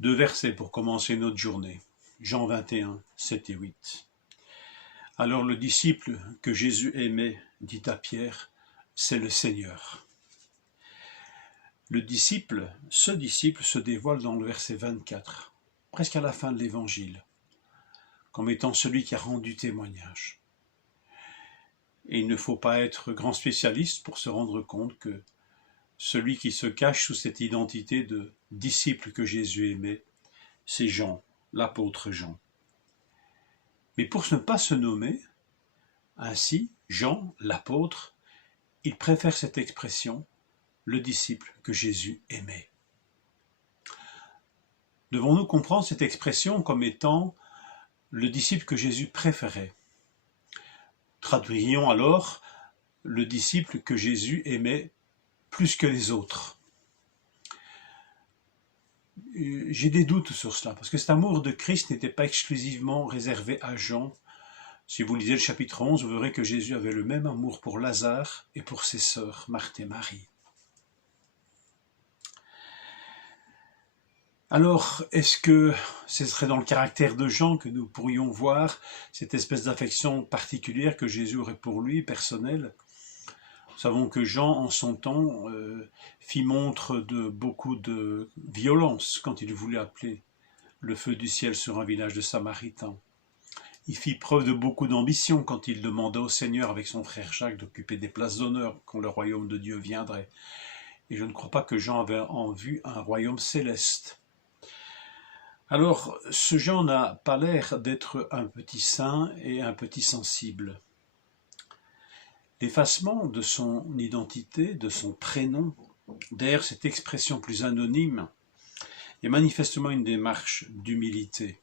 Deux versets pour commencer notre journée. Jean 21, 7 et 8. Alors le disciple que Jésus aimait dit à Pierre, c'est le Seigneur. Ce disciple se dévoile dans le verset 24, presque à la fin de l'évangile, comme étant celui qui a rendu témoignage. Et il ne faut pas être grand spécialiste pour se rendre compte que celui qui se cache sous cette identité de disciple que Jésus aimait, c'est Jean, l'apôtre Jean. Mais pour ne pas se nommer ainsi, Jean, l'apôtre, il préfère cette expression, le disciple que Jésus aimait. Devons-nous comprendre cette expression comme étant le disciple que Jésus préférait? Traduirions alors le disciple que Jésus aimait plus que les autres. J'ai des doutes sur cela, parce que cet amour de Christ n'était pas exclusivement réservé à Jean. Si vous lisez le chapitre 11, vous verrez que Jésus avait le même amour pour Lazare et pour ses sœurs, Marthe et Marie. Alors, est-ce que ce serait dans le caractère de Jean que nous pourrions voir cette espèce d'affection particulière que Jésus aurait pour lui, personnelle? Nous savons que Jean, en son temps, fit montre de beaucoup de violence quand il voulait appeler le feu du ciel sur un village de Samaritains. Il fit preuve de beaucoup d'ambition quand il demanda au Seigneur avec son frère Jacques d'occuper des places d'honneur quand le royaume de Dieu viendrait. Et je ne crois pas que Jean avait en vue un royaume céleste. Alors, ce Jean n'a pas l'air d'être un petit saint et un petit sensible. L'effacement de son identité, de son prénom, derrière cette expression plus anonyme, est manifestement une démarche d'humilité.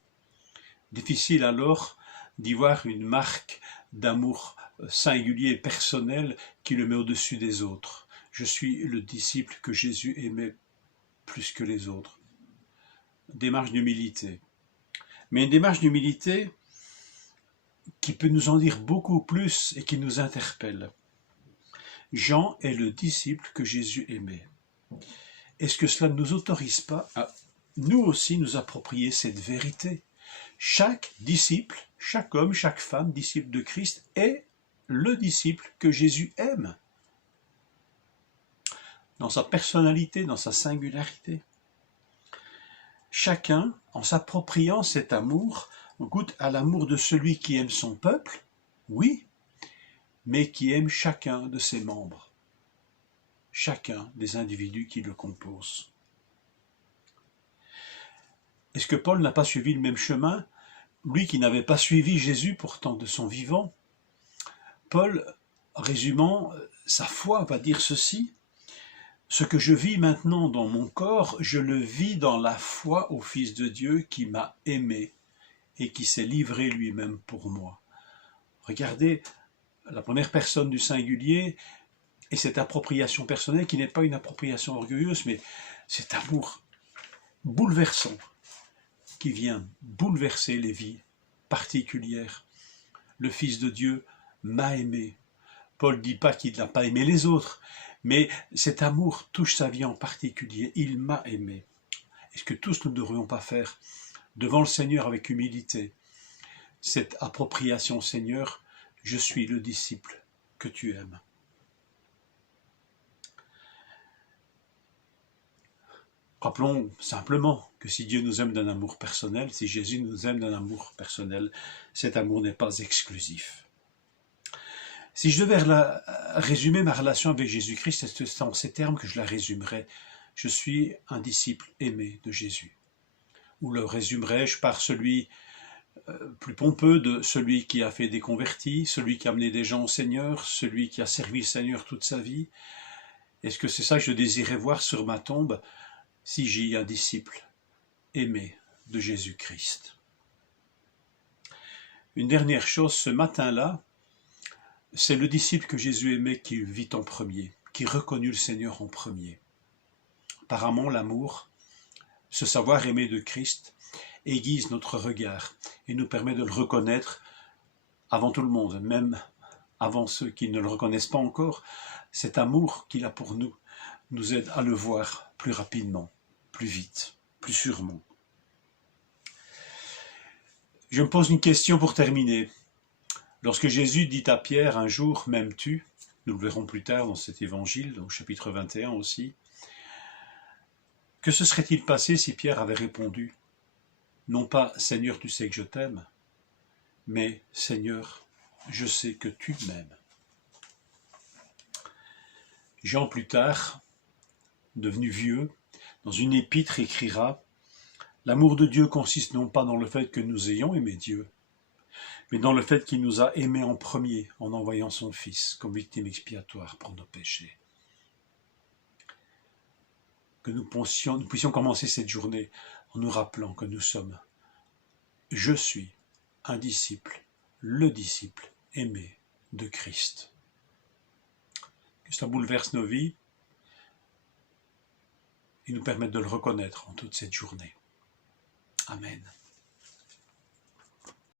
Difficile alors d'y voir une marque d'amour singulier et personnel qui le met au-dessus des autres. Je suis le disciple que Jésus aimait plus que les autres. Démarche d'humilité. Mais une démarche d'humilité qui peut nous en dire beaucoup plus et qui nous interpelle. Jean est le disciple que Jésus aimait. Est-ce que cela ne nous autorise pas à nous aussi nous approprier cette vérité? Chaque disciple, chaque homme, chaque femme, disciple de Christ, est le disciple que Jésus aime. Dans sa personnalité, dans sa singularité. Chacun, en s'appropriant cet amour, goûte à l'amour de celui qui aime son peuple, oui, mais qui aime chacun de ses membres, chacun des individus qui le composent. Est-ce que Paul n'a pas suivi le même chemin, lui qui n'avait pas suivi Jésus pourtant de son vivant? Paul, résumant sa foi, va dire ceci: ce que je vis maintenant dans mon corps, je le vis dans la foi au Fils de Dieu qui m'a aimé et qui s'est livré lui-même pour moi. Regardez la première personne du singulier et cette appropriation personnelle qui n'est pas une appropriation orgueilleuse, mais cet amour bouleversant qui vient bouleverser les vies particulières. Le Fils de Dieu m'a aimé. Paul ne dit pas qu'il n'a pas aimé les autres, mais cet amour touche sa vie en particulier. Il m'a aimé. Est-ce que tous nous ne devrions pas faire devant le Seigneur avec humilité cette appropriation? Seigneur, je suis le disciple que tu aimes. Rappelons simplement que si Dieu nous aime d'un amour personnel, si Jésus nous aime d'un amour personnel, cet amour n'est pas exclusif. Si je devais résumer ma relation avec Jésus-Christ, c'est en ces termes que je la résumerais. Je suis un disciple aimé de Jésus. Ou le résumerais-je par celui plus pompeux de celui qui a fait des convertis, celui qui a amené des gens au Seigneur, celui qui a servi le Seigneur toute sa vie? Est-ce que c'est ça que je désirais voir sur ma tombe si j'y ai un disciple aimé de Jésus-Christ? Une dernière chose, ce matin-là, c'est le disciple que Jésus aimait qui vit en premier, qui reconnut le Seigneur en premier. Apparemment, l'amour, ce savoir aimer de Christ, aiguise notre regard et nous permet de le reconnaître avant tout le monde, même avant ceux qui ne le reconnaissent pas encore. Cet amour qu'il a pour nous aide à le voir plus rapidement, plus vite, plus sûrement. Je me pose une question pour terminer. Lorsque Jésus dit à Pierre un jour, m'aimes-tu? Nous le verrons plus tard dans cet évangile, au chapitre 21 aussi. Que se serait-il passé si Pierre avait répondu, non pas Seigneur, tu sais que je t'aime, mais Seigneur, je sais que tu m'aimes. Jean plus tard, devenu vieux, dans une épître écrira « L'amour de Dieu consiste non pas dans le fait que nous ayons aimé Dieu, mais dans le fait qu'il nous a aimés en premier en envoyant son Fils comme victime expiatoire pour nos péchés. » Que nous puissions commencer cette journée en nous rappelant que nous sommes « Je suis un disciple, le disciple aimé de Christ ». Que cela bouleverse nos vies et nous permette de le reconnaître en toute cette journée. Amen.